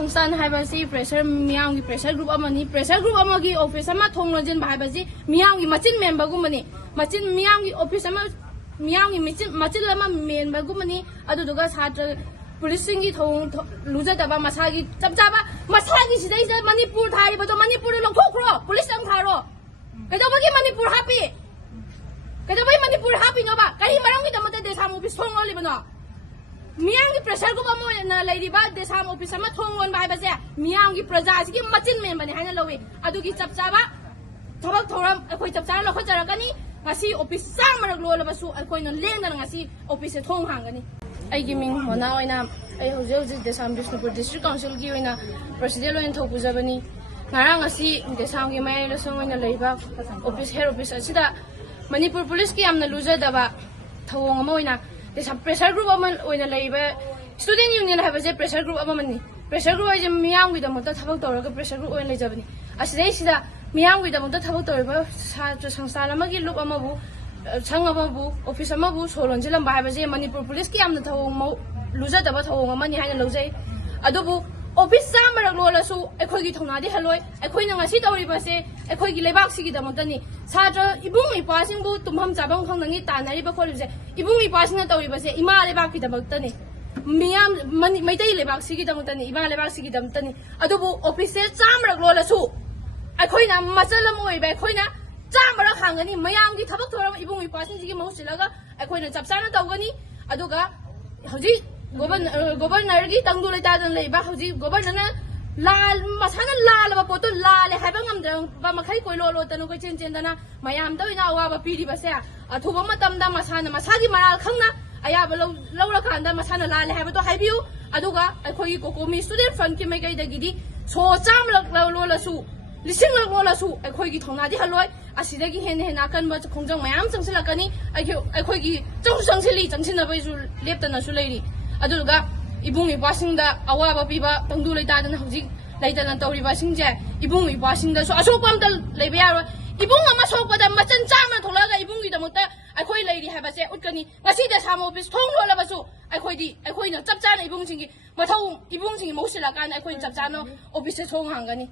Sangstan Haibasi, pressure Miang, pressure group Amani, pressure group Amagi, office Ama Tonglajin Haibasi, Miang, Machin member Gumani, Machin Miang, office Ama Miang, Machin main Bagumani, Adugas had policing it home, Luzataba Masagi, Tabtaba, Masagi says that Manipur Thai, but Manipur Lokro, police and Karo. Kadawagi Manipur happy. Kadaway Manipur happy Nova, Kahimarang the Mother Desam of his home Olivano. Miangi pressure go na lady bad Desam of his Amaton by Bazia, Miangi Prazas, give Matin men Hana Lowy, Aduki Tapsaba, Tobak Toram, a quite of Sala Hotaragani, I see Opis Summer Glolabasu, a coin on land and I see Opis at home hangani. I give me one now and I have the Sam District Council giving a President and Topuzabani. Narangasi, the sound you may listen in the labor, office hair office, Sida, Manipur police am the loser daba, Tawangamoina. There's a pressure group when a labor student union have a pressure group of money. Pressure group is Miang with a motor Tabator, pressure group in Lizabani. As they see that Miang with a motor Tabator, Salamagi look amabu, Changabu, office amabu, Lonsillamba have a Manipur police am the Tawamo, loser daba Tawamani and Lose, Adobo. Office summer Lola so a quiggy tonadi helloy, a queen of a seat or ribase, a quiggy lebaxi the Montani, Saja, Ibumi passing go to Mam Zabang Honganita and Riba College, Ibumi passing at Oribase, Ima lebaki the Montani, Miam, my daily baxi the Montani, Ima lebaki the Montani, Adobo, office summer Lola so a queen of Masalamo, a queen of Zamara Hangani, Mayai, Tabator, Ibumi passing the Mosilaga, a queen of Sapsana Togani, Adoga, Hoji. Governor Tangulita and Labor, Governor Lal Masana Lala Poto Lale, having them, Bamakai Lolo, Tanuka Chendana, Mayam Doina, Waba Pidi Basea, a Tubamatam Masana, Masagi Maral Kanga, I have a Laura Kanda, Masana Lale, have to have you, Aduga, a Koyiko, me student from Kimega the Gidi, so some like Lola Su, listen like Lola Su, a Koyki Tonadi Haloy, a Sidaki Henakan, but Kongong Mayam Sansilakani, I Koyki, Jong Sili, Tansina Basu, left and a lady. Aduga, Ibungi washing the Awaba Piba, Tangulita and Hosi, later than Tori washing Jack, Ibungi washing the so the Labiara, Ibunga Maso, but a Matan Sama Tolaga, Ibungi the Mota, a quay lady have a say, Ukani, I see the Sam of his tongue all of us, I quay the Tapsan, Ibungi, but home, Ibungi, Mosila, and I quay Tapsano, of his home hangani.